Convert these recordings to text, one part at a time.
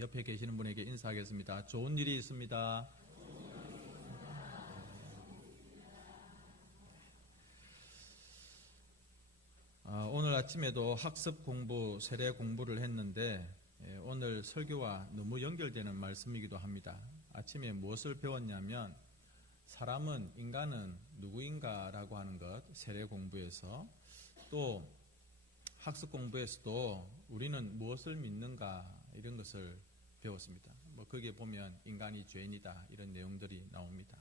옆에 계시는 분에게 인사하겠습니다. 좋은 일이 있습니다. 오늘 아침에도 학습 공부, 세례 공부를 했는데 오늘 설교와 너무 연결되는 말씀이기도 합니다. 아침에 무엇을 배웠냐면 사람은, 인간은 누구인가라고 하는 것, 세례 공부에서, 또 학습 공부에서도 우리는 무엇을 믿는가 이런 것을 배웠습니다. 거기에 보면 인간이 죄인이다 이런 내용들이 나옵니다.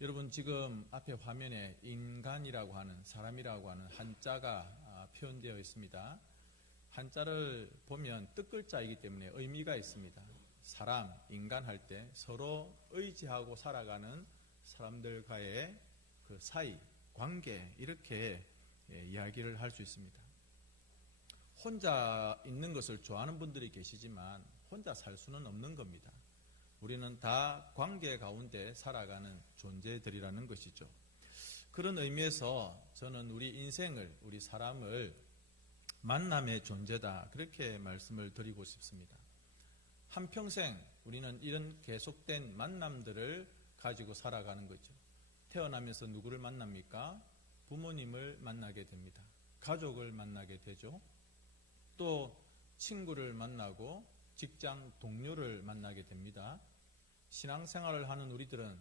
여러분, 지금 앞에 화면에 인간이라고 하는, 사람이라고 하는 한자가 표현되어 있습니다. 한자를 보면 뜻글자이기 때문에 의미가 있습니다. 사람, 인간 할 때 서로 의지하고 살아가는 사람들과의 그 사이, 관계, 이렇게 이야기를 할 수 있습니다. 혼자 있는 것을 좋아하는 분들이 계시지만 혼자 살 수는 없는 겁니다. 우리는 다 관계 가운데 살아가는 존재들이라는 것이죠. 그런 의미에서 저는 우리 인생을, 우리 사람을 만남의 존재다, 그렇게 말씀을 드리고 싶습니다. 한평생 우리는 이런 계속된 만남들을 가지고 살아가는 거죠. 태어나면서 누구를 만납니까? 부모님을 만나게 됩니다. 가족을 만나게 되죠. 또 친구를 만나고 직장 동료를 만나게 됩니다. 신앙생활을 하는 우리들은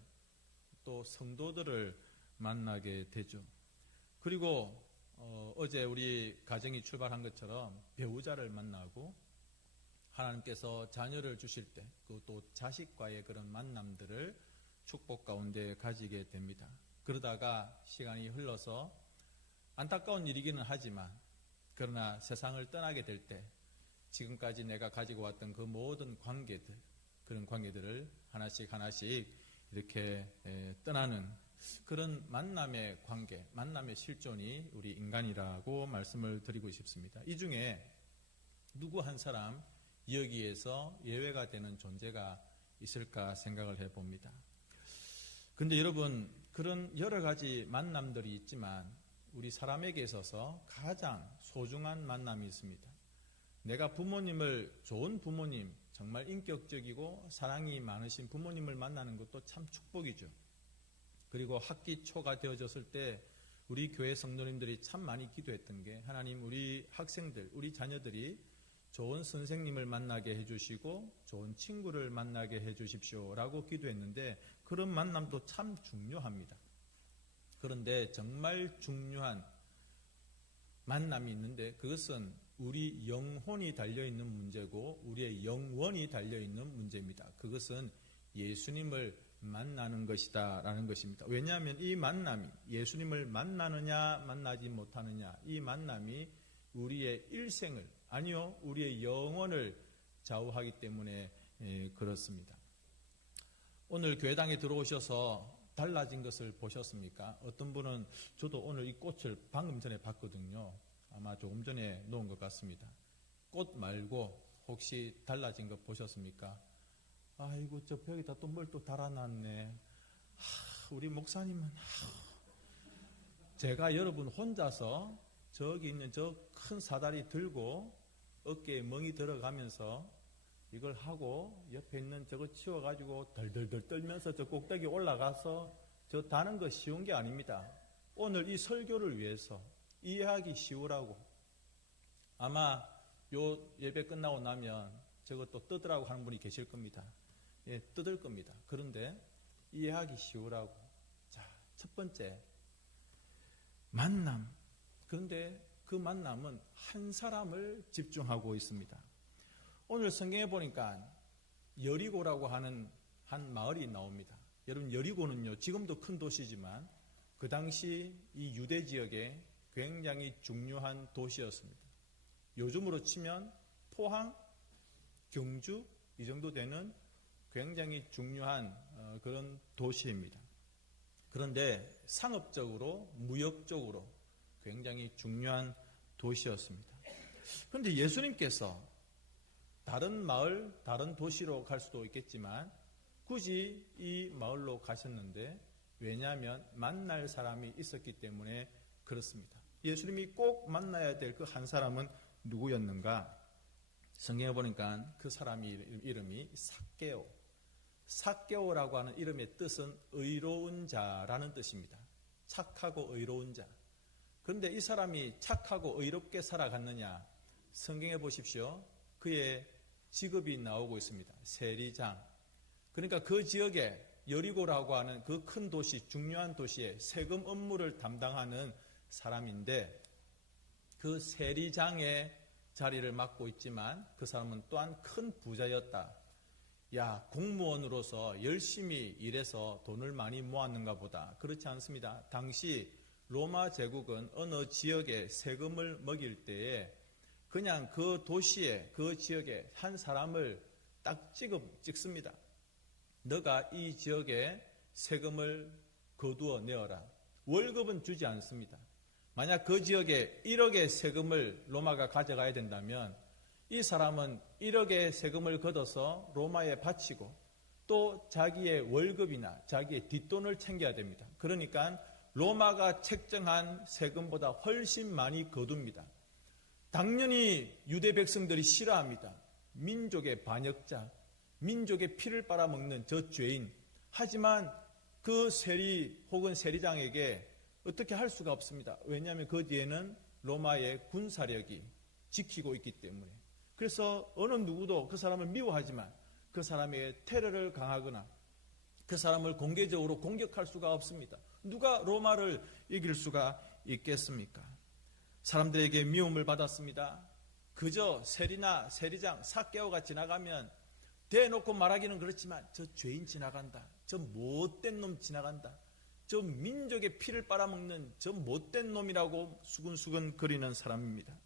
또 성도들을 만나게 되죠. 그리고 어제 우리 가정이 출발한 것처럼 배우자를 만나고, 하나님께서 자녀를 주실 때 또 자식과의 그런 만남들을 축복 가운데 가지게 됩니다. 그러다가 시간이 흘러서 안타까운 일이기는 하지만, 그러나 세상을 떠나게 될 때 지금까지 내가 가지고 왔던 그 모든 관계들, 그런 관계들을 하나씩 이렇게 떠나는 그런 만남의 관계, 만남의 실존이 우리 인간이라고 말씀을 드리고 싶습니다. 이 중에 누구 한 사람 여기에서 예외가 되는 존재가 있을까 생각을 해봅니다. 근데 여러분, 그런 여러 가지 만남들이 있지만 우리 사람에게 있어서 가장 소중한 만남이 있습니다. 내가 부모님을, 좋은 부모님, 정말 인격적이고 사랑이 많으신 부모님을 만나는 것도 참 축복이죠. 그리고 학기 초가 되어졌을 때 우리 교회 성도님들이 참 많이 기도했던 게, 하나님, 우리 학생들, 우리 자녀들이 좋은 선생님을 만나게 해주시고 좋은 친구를 만나게 해주십시오 라고 기도했는데, 그런 만남도 참 중요합니다. 그런데 정말 중요한 만남이 있는데, 그것은 우리 영혼이 달려있는 문제고 우리의 영원이 달려있는 문제입니다. 그것은 예수님을 만나는 것이다 라는 것입니다. 왜냐하면 이 만남이, 예수님을 만나느냐 만나지 못하느냐, 이 만남이 우리의 일생을, 아니요, 우리의 영혼을 좌우하기 때문에 그렇습니다. 오늘 교회당에 들어오셔서 달라진 것을 보셨습니까? 어떤 분은, 저도 오늘 이 꽃을 방금 전에 봤거든요. 아마 조금 전에 놓은 것 같습니다. 꽃 말고 혹시 달라진 것 보셨습니까? 아이고, 저 벽에다 또 뭘 또 달아놨네. 우리 목사님은, 제가 여러분 혼자서 저기 있는 저 큰 사다리 들고 어깨에 멍이 들어가면서 이걸 하고 옆에 있는 저거 치워가지고 덜덜덜 떨면서 저 꼭대기 올라가서 저 다는 거 쉬운 게 아닙니다. 오늘 이 설교를 위해서 이해하기 쉬우라고. 아마 요 예배 끝나고 나면 저것도 뜯으라고 하는 분이 계실 겁니다. 예, 뜯을 겁니다. 그런데 이해하기 쉬우라고. 자, 첫 번째, 만남. 그런데 그 만남은 한 사람을 집중하고 있습니다. 오늘 성경에 보니까 여리고라고 하는 한 마을이 나옵니다. 여러분, 여리고는요, 지금도 큰 도시지만 그 당시 이 유대 지역에 굉장히 중요한 도시였습니다. 요즘으로 치면 포항, 경주 이 정도 되는 굉장히 중요한 그런 도시입니다. 그런데 상업적으로, 무역적으로 굉장히 중요한 도시였습니다. 그런데 예수님께서 다른 마을, 다른 도시로 갈 수도 있겠지만 굳이 이 마을로 가셨는데, 왜냐하면 만날 사람이 있었기 때문에 그렇습니다. 예수님이 꼭 만나야 될 그 한 사람은 누구였는가? 성경에 보니까 그 사람 이름이 삭개오. 삭개오라고 하는 이름의 뜻은 의로운 자라는 뜻입니다. 착하고 의로운 자. 그런데 이 사람이 착하고 의롭게 살아갔느냐? 성경에 보십시오. 그의 직업이 나오고 있습니다. 세리장. 그러니까 그 지역에 여리고라고 하는 그 큰 도시, 중요한 도시에 세금 업무를 담당하는 사람인데 그 세리장의 자리를 맡고 있지만 그 사람은 또한 큰 부자였다. 야, 공무원으로서 열심히 일해서 돈을 많이 모았는가 보다. 그렇지 않습니다. 당시 로마 제국은 어느 지역에 세금을 먹일 때에 그냥 그 도시에, 그 지역에 한 사람을 딱 찍습니다. 너가 이 지역에 세금을 거두어 내어라. 월급은 주지 않습니다. 만약 그 지역에 1억의 세금을 로마가 가져가야 된다면 이 사람은 1억의 세금을 걷어서 로마에 바치고 또 자기의 월급이나 자기의 뒷돈을 챙겨야 됩니다. 그러니까 로마가 책정한 세금보다 훨씬 많이 거둡니다. 당연히 유대 백성들이 싫어합니다. 민족의 반역자, 민족의 피를 빨아먹는 저 죄인. 하지만 그 세리 혹은 세리장에게 어떻게 할 수가 없습니다. 왜냐하면 그 뒤에는 로마의 군사력이 지키고 있기 때문에. 그래서 어느 누구도 그 사람을 미워하지만 그 사람에게 테러를 강하거나 그 사람을 공개적으로 공격할 수가 없습니다. 누가 로마를 이길 수가 있겠습니까? 사람들에게 미움을 받았습니다. 그저 세리나 세리장, 삭개오가 지나가면 대놓고 말하기는 그렇지만 저 죄인 지나간다. 저 못된 놈 지나간다. 저 민족의 피를 빨아먹는 저 못된 놈이라고 수근수근 거리는 사람입니다.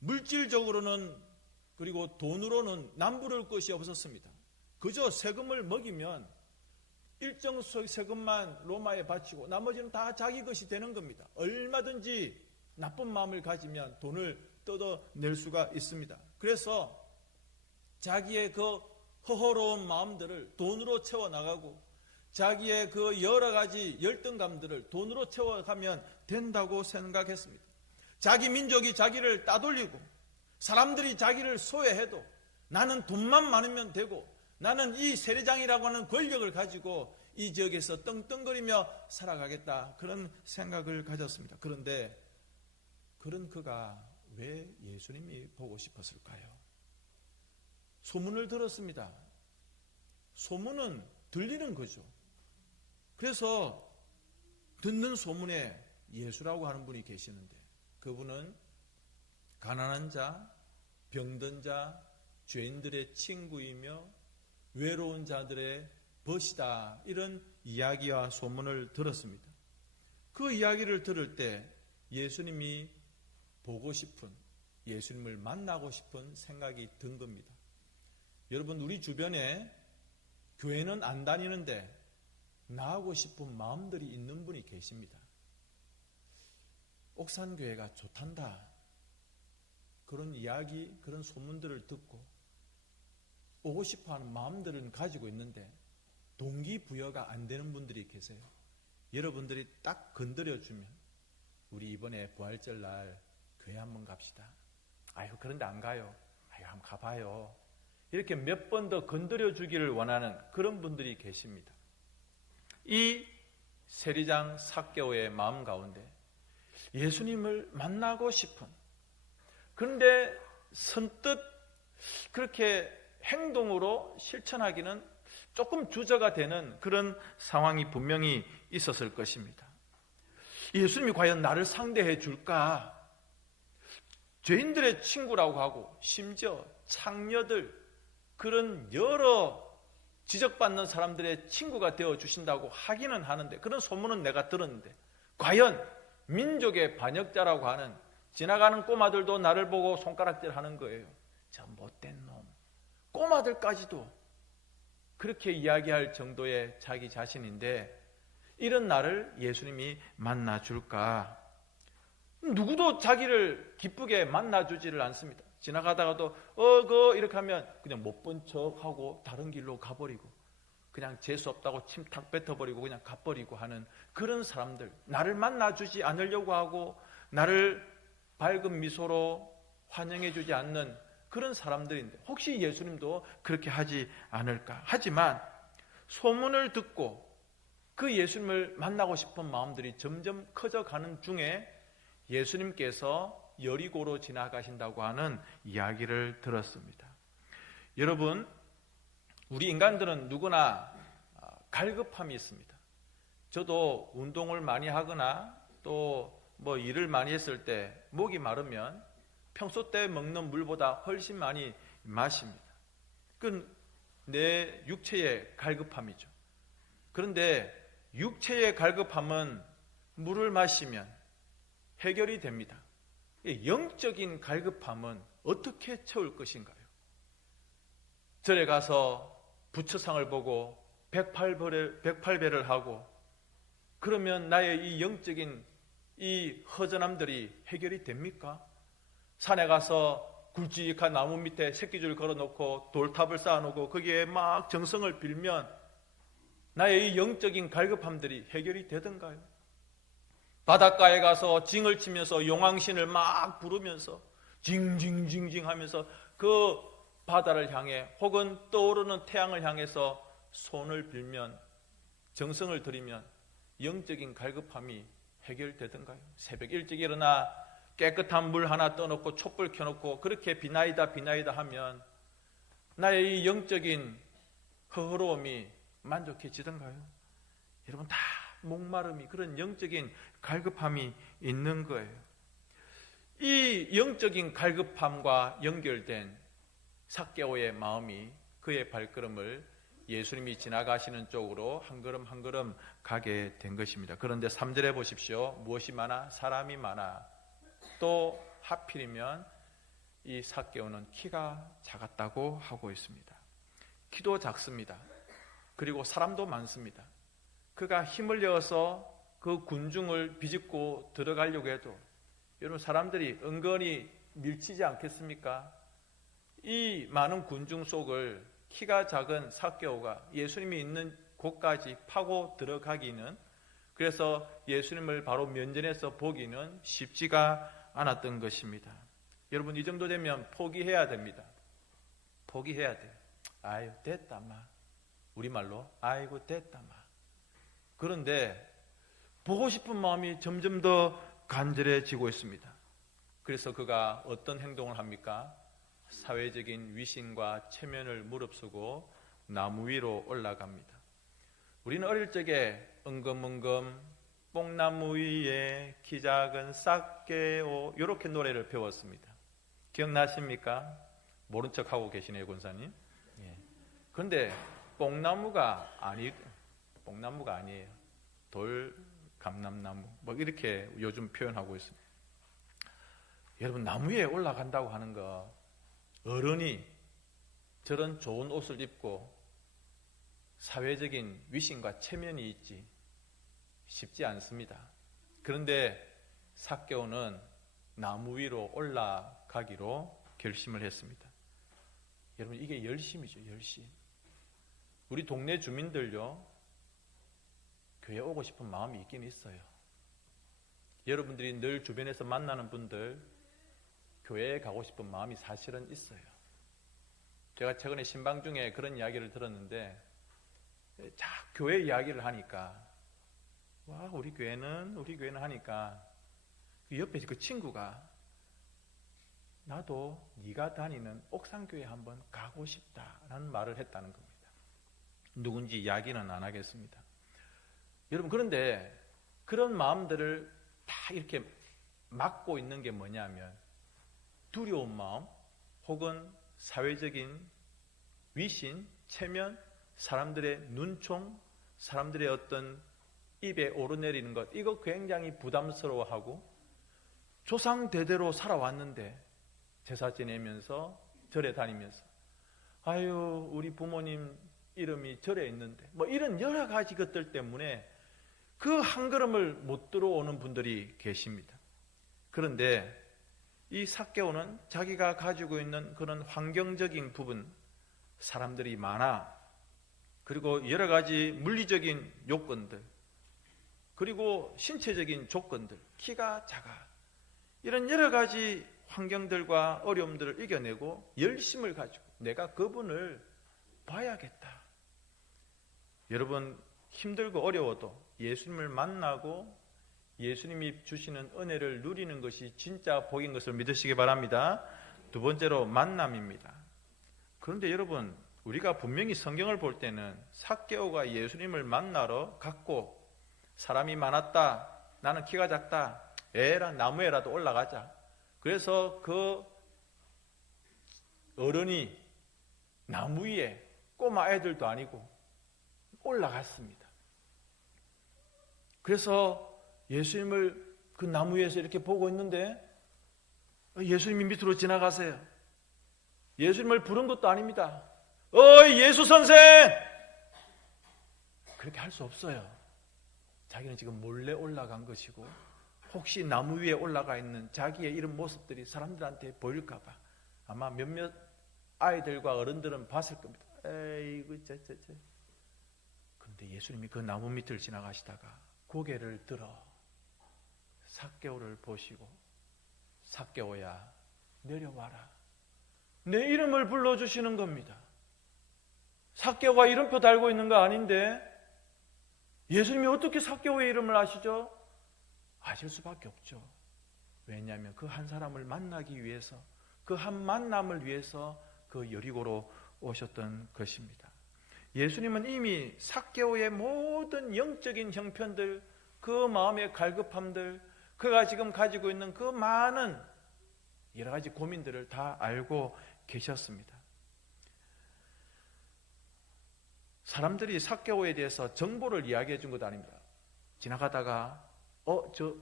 물질적으로는 그리고 돈으로는 남부를 것이 없었습니다. 그저 세금을 먹이면 일정 세금만 로마에 바치고 나머지는 다 자기 것이 되는 겁니다. 얼마든지 나쁜 마음을 가지면 돈을 뜯어낼 수가 있습니다. 그래서 자기의 그 허허로운 마음들을 돈으로 채워나가고 자기의 그 여러 가지 열등감들을 돈으로 채워가면 된다고 생각했습니다. 자기 민족이 자기를 따돌리고 사람들이 자기를 소외해도 나는 돈만 많으면 되고 나는 이 세리장이라고 하는 권력을 가지고 이 지역에서 떵떵거리며 살아가겠다. 그런 생각을 가졌습니다. 그런데 그런 그가 왜 예수님이 보고 싶었을까요? 소문을 들었습니다. 소문은 들리는 거죠. 그래서 듣는 소문에 예수라고 하는 분이 계시는데 그분은 가난한 자, 병든 자, 죄인들의 친구이며 외로운 자들의 벗이다. 이런 이야기와 소문을 들었습니다. 그 이야기를 들을 때 예수님이 보고 싶은, 예수님을 만나고 싶은 생각이 든 겁니다. 여러분, 우리 주변에 교회는 안 다니는데 나가고 싶은 마음들이 있는 분이 계십니다. 옥산교회가 좋단다. 그런 이야기, 그런 소문들을 듣고 오고 싶어하는 마음들은 가지고 있는데 동기부여가 안 되는 분들이 계세요. 여러분들이 딱 건드려주면 우리 이번에 부활절 날 교회 한번 갑시다. 아유, 그런데 안 가요. 아유, 한번 가봐요. 이렇게 몇 번 더 건드려주기를 원하는 그런 분들이 계십니다. 이 세리장 삭개오의 마음 가운데 예수님을 만나고 싶은, 그런데 선뜻 그렇게 행동으로 실천하기는 조금 주저가 되는 그런 상황이 분명히 있었을 것입니다. 예수님이 과연 나를 상대해 줄까? 죄인들의 친구라고 하고 심지어 창녀들, 그런 여러 지적받는 사람들의 친구가 되어주신다고 하기는 하는데, 그런 소문은 내가 들었는데 과연 민족의 반역자라고 하는 지나가는 꼬마들도 나를 보고 손가락질하는 거예요. 저 못된 놈. 꼬마들까지도 그렇게 이야기할 정도의 자기 자신인데 이런 나를 예수님이 만나줄까? 누구도 자기를 기쁘게 만나주지를 않습니다. 지나가다가도 이렇게 하면 그냥 못 본 척하고 다른 길로 가버리고 그냥 재수 없다고 침탁 뱉어버리고 그냥 가버리고 하는 그런 사람들, 나를 만나주지 않으려고 하고 나를 밝은 미소로 환영해주지 않는 그런 사람들인데 혹시 예수님도 그렇게 하지 않을까? 하지만 소문을 듣고 그 예수님을 만나고 싶은 마음들이 점점 커져가는 중에 예수님께서 여리고로 지나가신다고 하는 이야기를 들었습니다. 여러분, 우리 인간들은 누구나 갈급함이 있습니다. 저도 운동을 많이 하거나 또 뭐 일을 많이 했을 때 목이 마르면 평소 때 먹는 물보다 훨씬 많이 마십니다. 그건 내 육체의 갈급함이죠. 그런데 육체의 갈급함은 물을 마시면 해결이 됩니다. 영적인 갈급함은 어떻게 채울 것인가요? 절에 가서 부처상을 보고 108배를 하고 그러면 나의 이 영적인 이 허전함들이 해결이 됩니까? 산에 가서 굵직한 나무 밑에 새끼줄 걸어놓고 돌탑을 쌓아놓고 거기에 막 정성을 빌면 나의 이 영적인 갈급함들이 해결이 되던가요? 바닷가에 가서 징을 치면서 용왕신을 막 부르면서 징징징징 하면서 그 바다를 향해 혹은 떠오르는 태양을 향해서 손을 빌면 정성을 들이면 영적인 갈급함이 해결되던가요? 새벽 일찍 일어나 깨끗한 물 하나 떠놓고 촛불 켜놓고 그렇게 비나이다 하면 나의 이 영적인 허허로움이 만족해지던가요? 여러분, 다 목마름이, 그런 영적인 갈급함이 있는 거예요. 이 영적인 갈급함과 연결된 삭개오의 마음이 그의 발걸음을 예수님이 지나가시는 쪽으로 한 걸음 한 걸음 가게 된 것입니다. 그런데 3절에 보십시오. 무엇이 많아? 사람이 많아. 또 하필이면 이 삭개오는 키가 작았다고 하고 있습니다. 키도 작습니다. 그리고 사람도 많습니다. 그가 힘을 내어서 그 군중을 비집고 들어가려고 해도 여러분, 사람들이 은근히 밀치지 않겠습니까? 이 많은 군중 속을 키가 작은 삭개오가 예수님이 있는 곳까지 파고 들어가기는, 그래서 예수님을 바로 면전에서 보기는 쉽지가 않았던 것입니다. 여러분, 이 정도 되면 포기해야 됩니다. 포기해야 돼요. 아유, 됐다 마. 우리말로 아이고 됐다 마. 그런데 보고 싶은 마음이 점점 더 간절해지고 있습니다. 그래서 그가 어떤 행동을 합니까? 사회적인 위신과 체면을 무릅쓰고 나무 위로 올라갑니다. 우리는 어릴 적에 은금은금 뽕나무 위에 키 작은 삭개오 이렇게 노래를 배웠습니다. 기억나십니까? 모른 척하고 계시네요, 권사님. 예. 그런데 뽕나무가 아니에요. 돌 감람나무 뭐 이렇게 요즘 표현하고 있습니다. 여러분, 나무 위에 올라간다고 하는 거, 어른이 저런 좋은 옷을 입고 사회적인 위신과 체면이 있지 쉽지 않습니다. 그런데 삭개오는 나무 위로 올라가기로 결심을 했습니다. 여러분, 이게 열심이죠, 열심. 우리 동네 주민들요, 교회 오고 싶은 마음이 있긴 있어요. 여러분들이 늘 주변에서 만나는 분들, 교회에 가고 싶은 마음이 사실은 있어요. 제가 최근에 신방 중에 그런 이야기를 들었는데, 자, 교회 이야기를 하니까, 와, 우리 교회는 하니까, 그 옆에 그 친구가, 나도 네가 다니는 옥상교회 한번 가고 싶다라는 말을 했다는 겁니다. 누군지 이야기는 안 하겠습니다. 여러분, 그런데 그런 마음들을 다 이렇게 막고 있는 게 뭐냐면, 두려운 마음 혹은 사회적인 위신, 체면, 사람들의 눈총, 사람들의 어떤 입에 오르내리는 것, 이거 굉장히 부담스러워하고, 조상 대대로 살아왔는데 제사 지내면서 절에 다니면서 아유, 우리 부모님 이름이 절에 있는데 뭐 이런 여러 가지 것들 때문에 그 한 걸음을 못 들어오는 분들이 계십니다. 그런데 이 삭개오는 자기가 가지고 있는 그런 환경적인 부분, 사람들이 많아, 그리고 여러 가지 물리적인 요건들, 그리고 신체적인 조건들, 키가 작아, 이런 여러 가지 환경들과 어려움들을 이겨내고 열심을 가지고 내가 그분을 봐야겠다. 여러분 힘들고 어려워도 예수님을 만나고 예수님이 주시는 은혜를 누리는 것이 진짜 복인 것을 믿으시기 바랍니다. 두 번째로 만남입니다. 그런데 여러분 우리가 분명히 성경을 볼 때는 삭개오가 예수님을 만나러 갔고 사람이 많았다. 나는 키가 작다. 에라 나무에라도 올라가자. 그래서 그 어른이 나무 위에 꼬마 애들도 아니고 올라갔습니다. 그래서 예수님을 그 나무 위에서 이렇게 보고 있는데 예수님이 밑으로 지나가세요. 예수님을 부른 것도 아닙니다. 어이 예수 선생! 그렇게 할 수 없어요. 자기는 지금 몰래 올라간 것이고 혹시 나무 위에 올라가 있는 자기의 이런 모습들이 사람들한테 보일까 봐 아마 몇몇 아이들과 어른들은 봤을 겁니다. 에이구 쟤. 그런데 예수님이 그 나무 밑을 지나가시다가 고개를 들어 삭개오를 보시고 삭개오야 내려와라. 내 이름을 불러주시는 겁니다. 삭개오가 이름표 달고 있는 거 아닌데 예수님이 어떻게 삭개오의 이름을 아시죠? 아실 수밖에 없죠. 왜냐하면 그 한 사람을 만나기 위해서 그 한 만남을 위해서 그 여리고로 오셨던 것입니다. 예수님은 이미 삭개오의 모든 영적인 형편들, 그 마음의 갈급함들, 그가 지금 가지고 있는 그 많은 여러 가지 고민들을 다 알고 계셨습니다. 사람들이 삭개오에 대해서 정보를 이야기해 준 것도 아닙니다. 지나가다가 저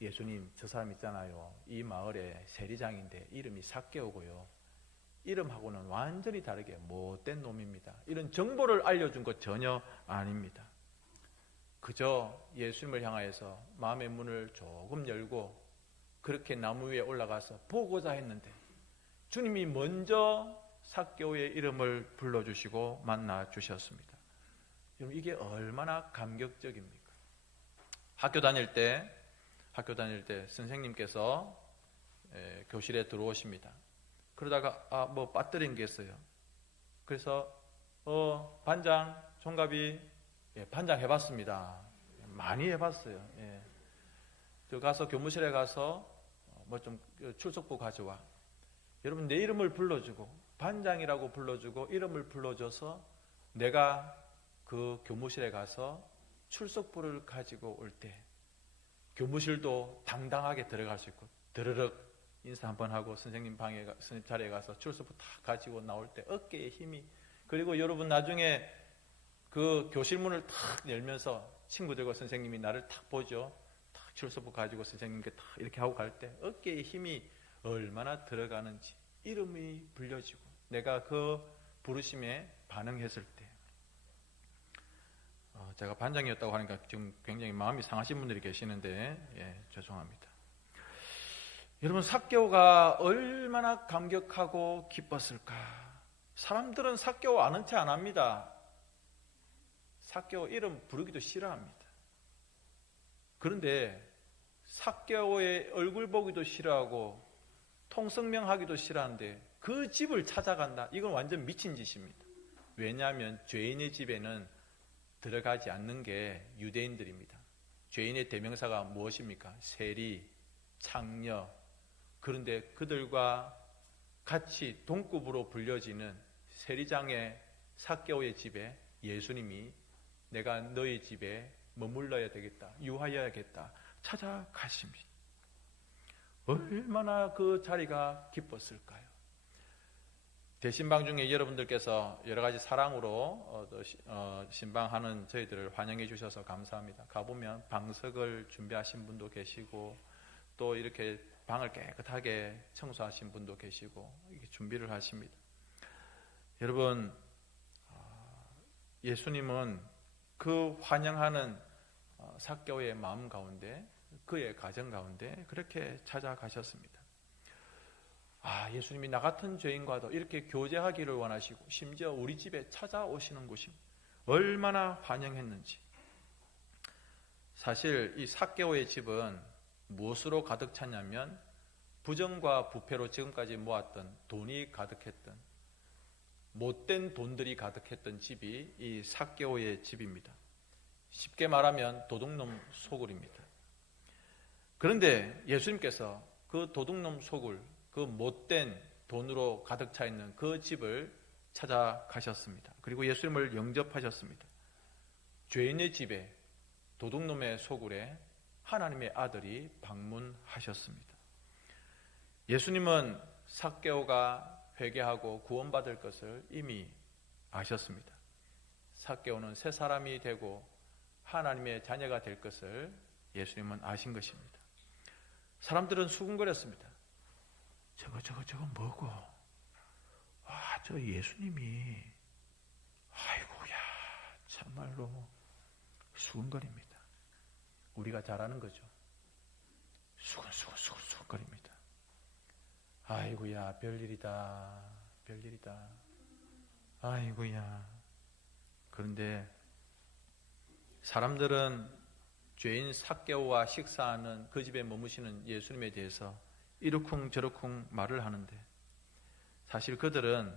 예수님 저 사람 있잖아요. 이 마을의 세리장인데 이름이 삭개오고요. 이름하고는 완전히 다르게 못된 놈입니다. 이런 정보를 알려준 것 전혀 아닙니다. 그저 예수님을 향하여서 마음의 문을 조금 열고 그렇게 나무 위에 올라가서 보고자 했는데 주님이 먼저 삭개오의 이름을 불러주시고 만나 주셨습니다. 여러분 이게 얼마나 감격적입니까? 학교 다닐 때 선생님께서 교실에 들어오십니다. 그러다가 뭐 빠뜨린 게 있어요. 그래서 반장, 총각이 반장 해봤습니다. 많이 해봤어요. 저 가서 교무실에 가서 뭐 좀 출석부 가져와. 여러분 내 이름을 불러주고 반장이라고 불러주고 이름을 불러줘서 내가 그 교무실에 가서 출석부를 가지고 올 때 교무실도 당당하게 들어갈 수 있고 드르륵 인사 한번 하고 선생님 자리에 가서 출석부 다 가지고 나올 때 어깨에 힘이 그리고 여러분 나중에 그 교실 문을 탁 열면서 친구들과 선생님이 나를 탁 보죠. 탁 출석부 가지고 선생님께 탁 이렇게 하고 갈 때 어깨에 힘이 얼마나 들어가는지 이름이 불려지고 내가 그 부르심에 반응했을 때 제가 반장이었다고 하니까 지금 굉장히 마음이 상하신 분들이 계시는데 죄송합니다. 여러분 삭개오가 얼마나 감격하고 기뻤을까. 사람들은 삭개오 아는 체 안 합니다. 삭개오 이름 부르기도 싫어합니다. 그런데 삭개오의 얼굴 보기도 싫어하고 통성명하기도 싫어하는데 그 집을 찾아간다. 이건 완전 미친 짓입니다. 왜냐하면 죄인의 집에는 들어가지 않는 게 유대인들입니다. 죄인의 대명사가 무엇입니까? 세리, 창녀. 그런데 그들과 같이 동급으로 불려지는 세리장의 삭개오의 집에 예수님이 내가 너희 집에 머물러야 되겠다. 유하여야겠다. 찾아가십니다. 얼마나 그 자리가 기뻤을까요? 대신방 중에 여러분들께서 여러 가지 사랑으로 신방하는 저희들을 환영해 주셔서 감사합니다. 가보면 방석을 준비하신 분도 계시고 또 이렇게 방을 깨끗하게 청소하신 분도 계시고 이렇게 준비를 하십니다. 여러분 예수님은 그 환영하는 삭개오의 마음 가운데 그의 가정 가운데 그렇게 찾아가셨습니다. 예수님이 나 같은 죄인과도 이렇게 교제하기를 원하시고 심지어 우리 집에 찾아오시는 곳이 얼마나 환영했는지. 사실 이 삭개오의 집은 무엇으로 가득 찼냐면 부정과 부패로 지금까지 모았던 돈이 가득했던, 못된 돈들이 가득했던 집이 이 삭개오의 집입니다. 쉽게 말하면 도둑놈 소굴입니다. 그런데 예수님께서 그 도둑놈 소굴, 그 못된 돈으로 가득 차 있는 그 집을 찾아가셨습니다. 그리고 예수님을 영접하셨습니다. 죄인의 집에, 도둑놈의 소굴에 하나님의 아들이 방문하셨습니다. 예수님은 삭개오가 회개하고 구원받을 것을 이미 아셨습니다. 삭개오는 새 사람이 되고 하나님의 자녀가 될 것을 예수님은 아신 것입니다. 사람들은 수군거렸습니다. 저거 뭐고? 와, 저 예수님이, 아이고야, 참말로 수군거립니다. 우리가 잘 아는 거죠. 수군거립니다. 아이고야, 별일이다. 아이고야. 그런데 사람들은 죄인 삭개오와 식사하는 그 집에 머무시는 예수님에 대해서 이러쿵저러쿵 말을 하는데, 사실 그들은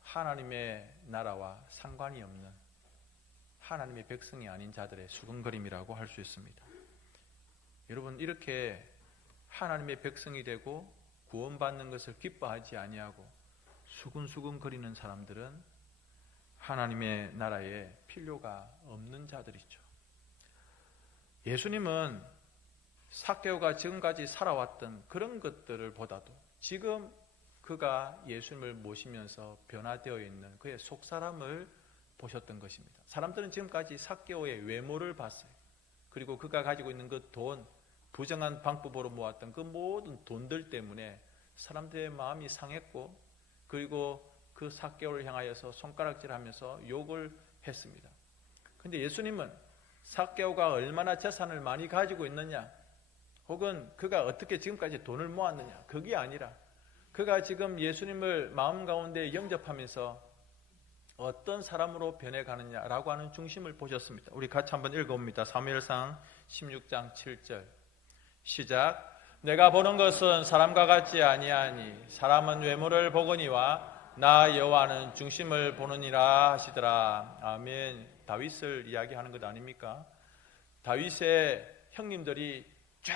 하나님의 나라와 상관이 없는 하나님의 백성이 아닌 자들의 수군거림이라고 할 수 있습니다. 여러분, 이렇게 하나님의 백성이 되고 구원받는 것을 기뻐하지 아니하고 수군수군거리는 사람들은 하나님의 나라에 필요가 없는 자들이죠. 예수님은 삭개오가 지금까지 살아왔던 그런 것들을 보다도 지금 그가 예수님을 모시면서 변화되어 있는 그의 속사람을 보셨던 것입니다. 사람들은 지금까지 삭개오의 외모를 봤어요. 그리고 그가 가지고 있는 그 돈, 부정한 방법으로 모았던 그 모든 돈들 때문에 사람들의 마음이 상했고, 그리고 그 삭개오를 향하여서 손가락질하면서 욕을 했습니다. 그런데 예수님은 삭개오가 얼마나 재산을 많이 가지고 있느냐, 혹은 그가 어떻게 지금까지 돈을 모았느냐, 그게 아니라 그가 지금 예수님을 마음 가운데 영접하면서 어떤 사람으로 변해가느냐라고 하는 중심을 보셨습니다. 우리 같이 한번 읽어봅니다. 사무엘상 16장 7절 시작. 내가 보는 것은 사람과 같지 아니하니 사람은 외모를 보거니와 나 여호와는 중심을 보느니라 하시더라. 아멘. 다윗을 이야기하는 것 아닙니까? 다윗의 형님들이 쫙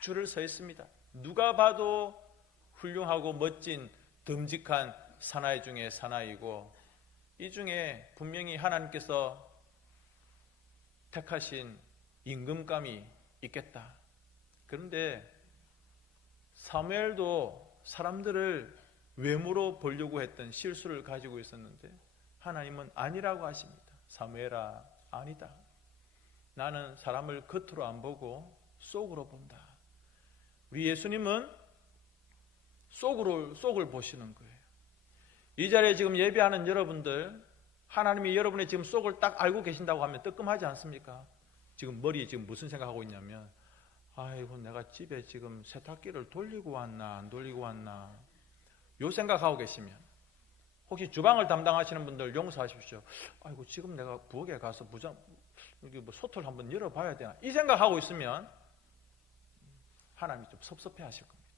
줄을 서 있습니다. 누가 봐도 훌륭하고 멋진 듬직한 사나이 중에 사나이고, 이 중에 분명히 하나님께서 택하신 임금감이 있겠다. 그런데 사무엘도 사람들을 외모로 보려고 했던 실수를 가지고 있었는데 하나님은 아니라고 하십니다. 사무엘아, 아니다. 나는 사람을 겉으로 안 보고 속으로 본다. 우리 예수님은 속을 보시는 거예요. 이 자리에 지금 예배하는 여러분들, 하나님이 여러분의 지금 속을 딱 알고 계신다고 하면 뜨끔하지 않습니까? 지금 머리에 지금 무슨 생각하고 있냐면, 아이고, 내가 집에 지금 세탁기를 돌리고 왔나 안 돌리고 왔나, 요 생각하고 계시면, 혹시 주방을 담당하시는 분들 용서하십시오. 아이고, 지금 내가 부엌에 가서 여기 소틀 한번 열어봐야 되나, 이 생각하고 있으면 하나님이 좀 섭섭해 하실 겁니다.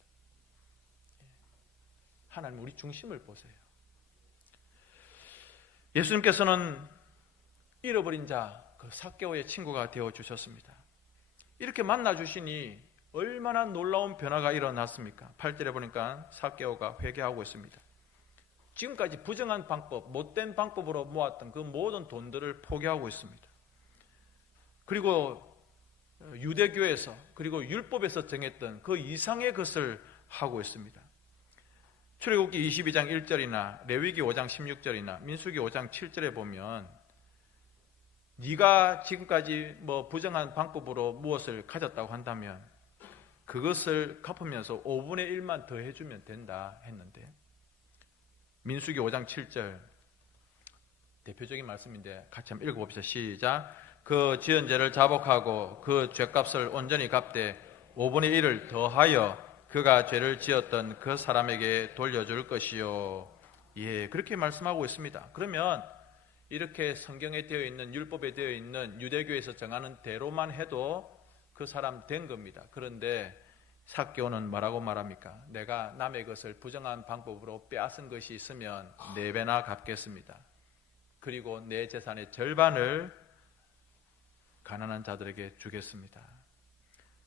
하나님 우리 중심을 보세요. 예수님께서는 잃어버린 자, 그 삭개오의 친구가 되어주셨습니다. 이렇게 만나주시니 얼마나 놀라운 변화가 일어났습니까? 8절에 보니까 삭개오가 회개하고 있습니다. 지금까지 부정한 방법, 못된 방법으로 모았던 그 모든 돈들을 포기하고 있습니다. 그리고 유대교에서, 그리고 율법에서 정했던 그 이상의 것을 하고 있습니다. 출애굽기 22장 1절이나 레위기 5장 16절이나 민수기 5장 7절에 보면, 네가 지금까지 부정한 방법으로 무엇을 가졌다고 한다면 그것을 갚으면서 5분의 1만 더 해주면 된다 했는데, 민수기 5장 7절 대표적인 말씀인데 같이 한번 읽어봅시다. 시작. 그 지은 죄를 자복하고 그 죄값을 온전히 갚되 5분의 1을 더하여 그가 죄를 지었던 그 사람에게 돌려줄 것이요. 예, 그렇게 말씀하고 있습니다. 그러면 이렇게 성경에 되어 있는, 율법에 되어 있는 유대교에서 정하는 대로만 해도 그 사람 된 겁니다. 그런데 삭개오는 뭐라고 말합니까? 내가 남의 것을 부정한 방법으로 빼앗은 것이 있으면 4배나 갚겠습니다. 그리고 내 재산의 절반을 가난한 자들에게 주겠습니다.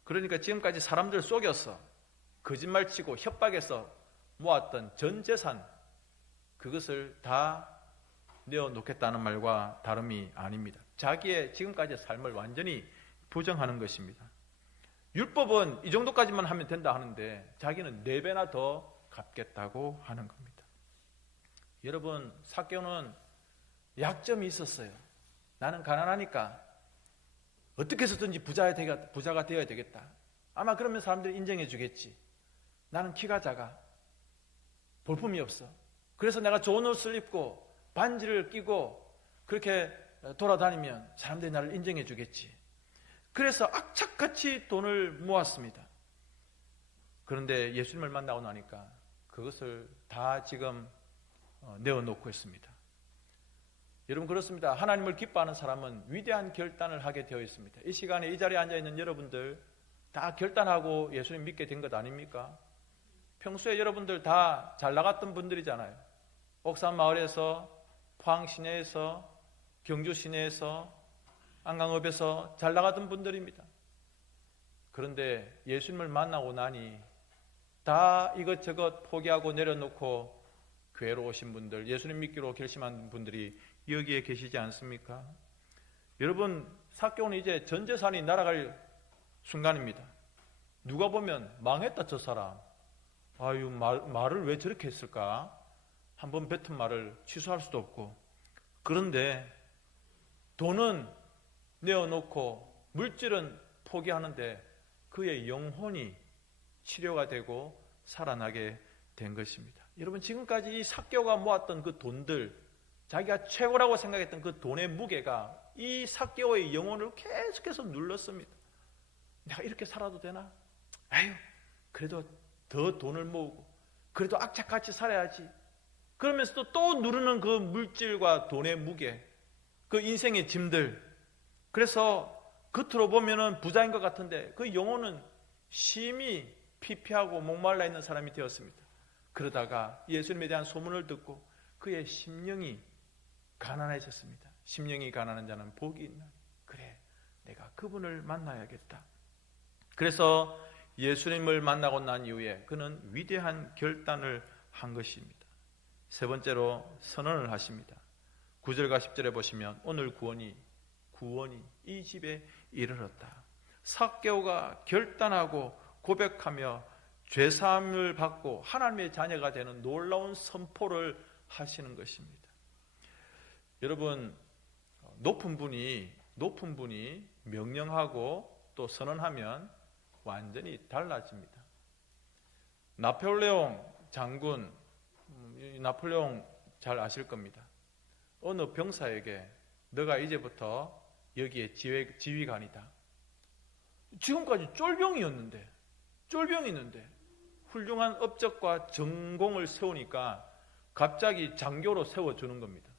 그러니까 지금까지 사람들 속여서 거짓말치고 협박해서 모았던 전 재산, 그것을 다 내어놓겠다는 말과 다름이 아닙니다. 자기의 지금까지의 삶을 완전히 부정하는 것입니다. 율법은 이 정도까지만 하면 된다 하는데 자기는 4배나 더 갚겠다고 하는 겁니다. 여러분, 삭개오는 약점이 있었어요. 나는 가난하니까 어떻게 해서든지 부자가 되어야 되겠다. 아마 그러면 사람들이 인정해 주겠지. 나는 키가 작아. 볼품이 없어. 그래서 내가 좋은 옷을 입고 반지를 끼고 그렇게 돌아다니면 사람들이 나를 인정해 주겠지. 그래서 악착같이 돈을 모았습니다. 그런데 예수님을 만나고 나니까 그것을 다 지금 내어놓고 있습니다. 여러분, 그렇습니다. 하나님을 기뻐하는 사람은 위대한 결단을 하게 되어 있습니다. 이 시간에 이 자리에 앉아있는 여러분들 다 결단하고 예수님 믿게 된 것 아닙니까? 평소에 여러분들 다 잘 나갔던 분들이잖아요. 옥산마을에서, 포항시내에서, 경주시내에서, 안강읍에서 잘 나가던 분들입니다. 그런데 예수님을 만나고 나니 다 이것저것 포기하고 내려놓고 교회로 오신 분들, 예수님 믿기로 결심한 분들이 여기에 계시지 않습니까? 여러분, 삭개오는 이제 전 재산이 날아갈 순간입니다. 누가 보면 망했다 저 사람. 아유, 말을 왜 저렇게 했을까? 한번 뱉은 말을 취소할 수도 없고. 그런데 돈은 내어놓고 물질은 포기하는데 그의 영혼이 치료가 되고 살아나게 된 것입니다. 여러분, 지금까지 이 삭개오가 모았던 그 돈들, 자기가 최고라고 생각했던 그 돈의 무게가 이 삭개오의 영혼을 계속해서 눌렀습니다. 내가 이렇게 살아도 되나? 아유, 그래도 더 돈을 모으고 그래도 악착같이 살아야지. 그러면서도 또 누르는 그 물질과 돈의 무게, 그 인생의 짐들. 그래서 겉으로 보면은 부자인 것 같은데 그 영혼은 심히 피폐하고 목말라 있는 사람이 되었습니다. 그러다가 예수님에 대한 소문을 듣고 그의 심령이 가난해졌습니다. 심령이 가난한 자는 복이 있나니. 그래, 내가 그분을 만나야겠다. 그래서 예수님을 만나고 난 이후에 그는 위대한 결단을 한 것입니다. 세 번째로 선언을 하십니다. 9절과 10절에 보시면 오늘 구원이 이 집에 이르렀다. 삭개오가 결단하고 고백하며 죄사함을 받고 하나님의 자녀가 되는 놀라운 선포를 하시는 것입니다. 여러분, 높은 분이 명령하고 또 선언하면 완전히 달라집니다. 나폴레옹 장군, 나폴레옹 잘 아실 겁니다. 어느 병사에게 너가 이제부터 여기에 지휘관이다. 지금까지 쫄병이었는데 훌륭한 업적과 전공을 세우니까 갑자기 장교로 세워주는 겁니다.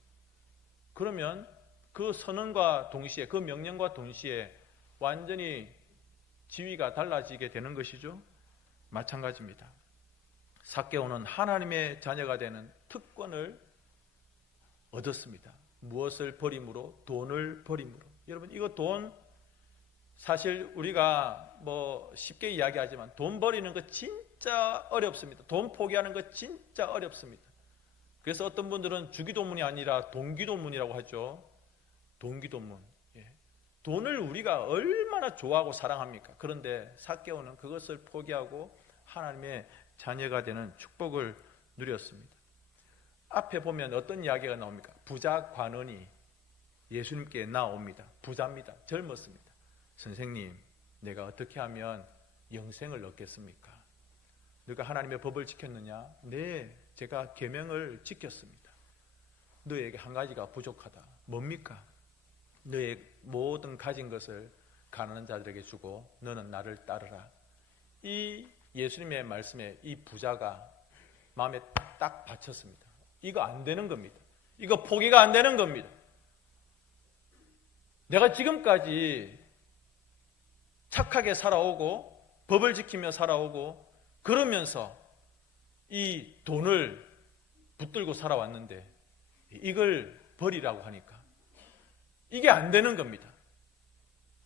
그러면 그 선언과 동시에, 그 명령과 동시에 완전히 지위가 달라지게 되는 것이죠. 마찬가지입니다. 삭개오는 하나님의 자녀가 되는 특권을 얻었습니다. 무엇을 버림으로? 돈을 버림으로. 여러분, 이거 돈, 사실 우리가 쉽게 이야기하지만 돈 버리는 거 진짜 어렵습니다. 돈 포기하는 거 진짜 어렵습니다. 그래서 어떤 분들은 주기도문이 아니라 동기도문이라고 하죠. 동기도문. 돈을 우리가 얼마나 좋아하고 사랑합니까? 그런데 삭개오는 그것을 포기하고 하나님의 자녀가 되는 축복을 누렸습니다. 앞에 보면 어떤 이야기가 나옵니까? 부자 관원이 예수님께 나옵니다. 부자입니다. 젊었습니다. 선생님, 내가 어떻게 하면 영생을 얻겠습니까? 너가 하나님의 법을 지켰느냐? 네, 제가 계명을 지켰습니다. 너에게 한 가지가 부족하다. 뭡니까? 너의 모든 가진 것을 가난한 자들에게 주고 너는 나를 따르라. 이 예수님의 말씀에 이 부자가 마음에 딱 받쳤습니다. 이거 안 되는 겁니다. 이거 포기가 안 되는 겁니다. 내가 지금까지 착하게 살아오고 법을 지키며 살아오고 그러면서 이 돈을 붙들고 살아왔는데 이걸 버리라고 하니까 이게 안 되는 겁니다.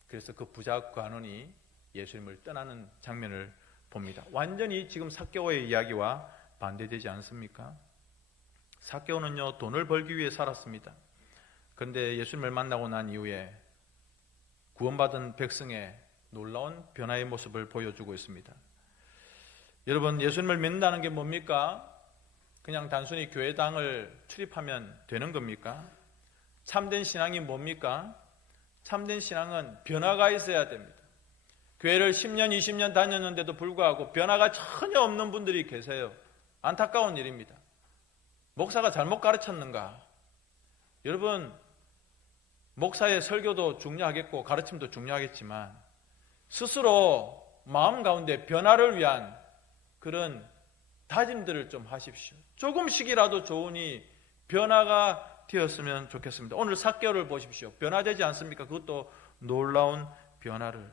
그래서 그 부자 관원이 예수님을 떠나는 장면을 봅니다. 완전히 지금 삭개오의 이야기와 반대되지 않습니까? 삭개오는요, 돈을 벌기 위해 살았습니다. 그런데 예수님을 만나고 난 이후에 구원받은 백성의 놀라운 변화의 모습을 보여주고 있습니다. 여러분, 예수님을 믿는다는 게 뭡니까? 그냥 단순히 교회당을 출입하면 되는 겁니까? 참된 신앙이 뭡니까? 참된 신앙은 변화가 있어야 됩니다. 교회를 10년, 20년 다녔는데도 불구하고 변화가 전혀 없는 분들이 계세요. 안타까운 일입니다. 목사가 잘못 가르쳤는가? 여러분, 목사의 설교도 중요하겠고 가르침도 중요하겠지만 스스로 마음 가운데 변화를 위한 그런 다짐들을 좀 하십시오. 조금씩이라도 좋으니 변화가 되었으면 좋겠습니다. 오늘 삭개오를 보십시오. 변화되지 않습니까? 그것도 놀라운 변화를.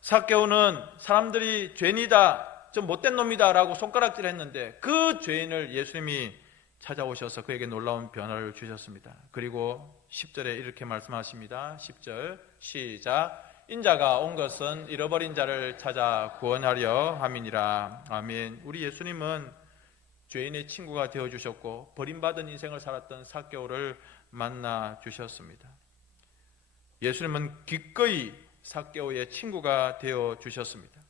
삭개오는 사람들이 죄인이다, 좀 못된 놈이다 라고 손가락질을 했는데 그 죄인을 예수님이 찾아오셔서 그에게 놀라운 변화를 주셨습니다. 그리고 10절에 이렇게 말씀하십니다. 10절 시작. 인자가 온 것은 잃어버린 자를 찾아 구원하려 함이니라. 아멘. 우리 예수님은 죄인의 친구가 되어주셨고 버림받은 인생을 살았던 삭개오를 만나 주셨습니다. 예수님은 기꺼이 삭개오의 친구가 되어주셨습니다.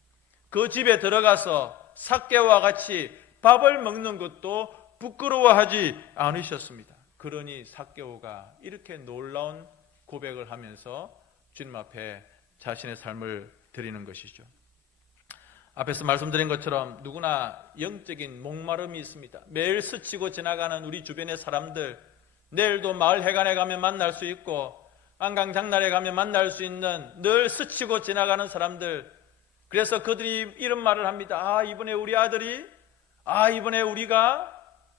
그 집에 들어가서 삭개오와 같이 밥을 먹는 것도 부끄러워하지 않으셨습니다. 그러니 삭개오가 이렇게 놀라운 고백을 하면서 주님 앞에 자신의 삶을 드리는 것이죠. 앞에서 말씀드린 것처럼 누구나 영적인 목마름이 있습니다. 매일 스치고 지나가는 우리 주변의 사람들, 내일도 마을 회관에 가면 만날 수 있고 안강 장날에 가면 만날 수 있는 늘 스치고 지나가는 사람들, 그래서 그들이 이런 말을 합니다. 이번에 우리 아들이, 이번에 우리가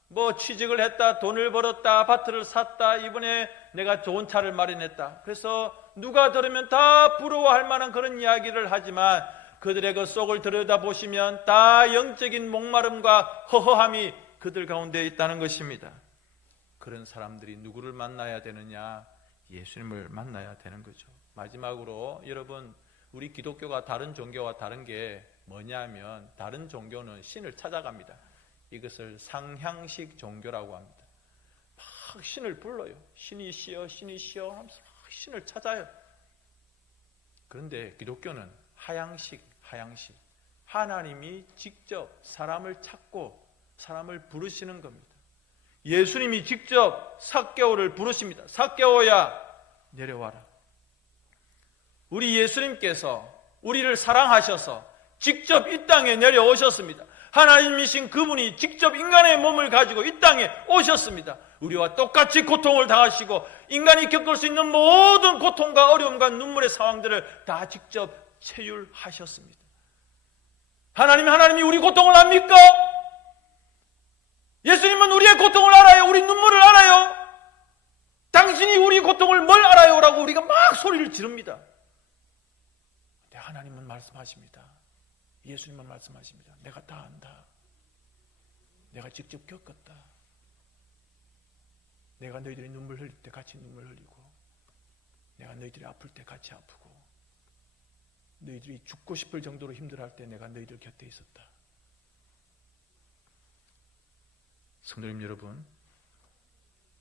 뭐 취직을 했다, 돈을 벌었다, 아파트를 샀다, 이번에 내가 좋은 차를 마련했다. 그래서 누가 들으면 다 부러워할 만한 그런 이야기를 하지만 그들의 그 속을 들여다보시면 다 영적인 목마름과 허허함이 그들 가운데 있다는 것입니다. 그런 사람들이 누구를 만나야 되느냐? 예수님을 만나야 되는 거죠. 마지막으로 여러분, 우리 기독교가 다른 종교와 다른 게 뭐냐면 다른 종교는 신을 찾아갑니다. 이것을 상향식 종교라고 합니다. 막 신을 불러요. 신이시여 신이시여 하면서 막 신을 찾아요. 그런데 기독교는 하향식. 하나님이 직접 사람을 찾고 사람을 부르시는 겁니다. 예수님이 직접 삭개오를 부르십니다. 삭개오야 내려와라. 우리 예수님께서 우리를 사랑하셔서 직접 이 땅에 내려오셨습니다. 하나님이신 그분이 직접 인간의 몸을 가지고 이 땅에 오셨습니다. 우리와 똑같이 고통을 당하시고 인간이 겪을 수 있는 모든 고통과 어려움과 눈물의 상황들을 다 직접 체휼하셨습니다. 하나님이 우리 고통을 압니까? 예수님은 우리의 고통을 알아요. 우리 눈물을 알아요. 당신이 우리 고통을 뭘 알아요? 라고 우리가 막 소리를 지릅니다. 근데 하나님은 말씀하십니다. 예수님은 말씀하십니다. 내가 다 안다. 내가 직접 겪었다. 내가 너희들이 눈물 흘릴 때 같이 눈물 흘리고, 내가 너희들이 아플 때 같이 아프고, 너희들이 죽고 싶을 정도로 힘들어할 때 내가 너희들 곁에 있었다. 성도님 여러분,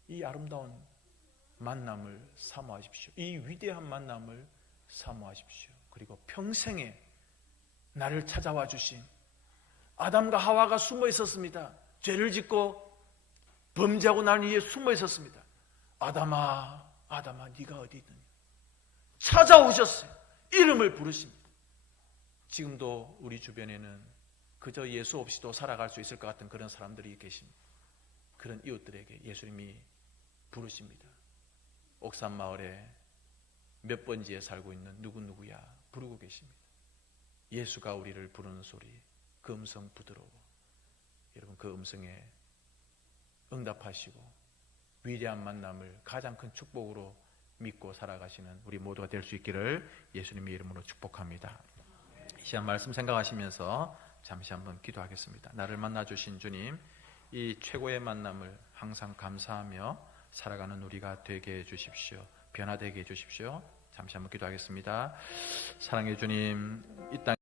이 아름다운 만남을 사모하십시오. 이 위대한 만남을 사모하십시오. 그리고 평생에 나를 찾아와 주신 아담과 하와가 숨어 있었습니다. 죄를 짓고 범죄하고 난 이후에 숨어 있었습니다. 아담아 네가 어디 있느냐? 찾아오셨어요. 이름을 부르십니다. 지금도 우리 주변에는 그저 예수 없이도 살아갈 수 있을 것 같은 그런 사람들이 계십니다. 그런 이웃들에게 예수님이 부르십니다. 옥산마을에 몇 번지에 살고 있는 누구누구야 부르고 계십니다. 예수가 우리를 부르는 소리, 그 음성 부드러워. 여러분, 그 음성에 응답하시고 위대한 만남을 가장 큰 축복으로 믿고 살아가시는 우리 모두가 될 수 있기를 예수님의 이름으로 축복합니다. 이 시간 말씀 생각하시면서 잠시 한번 기도하겠습니다. 나를 만나주신 주님, 이 최고의 만남을 항상 감사하며 살아가는 우리가 되게 해주십시오. 변화되게 해주십시오. 잠시 한번 기도하겠습니다. 사랑해 주님, 이 땅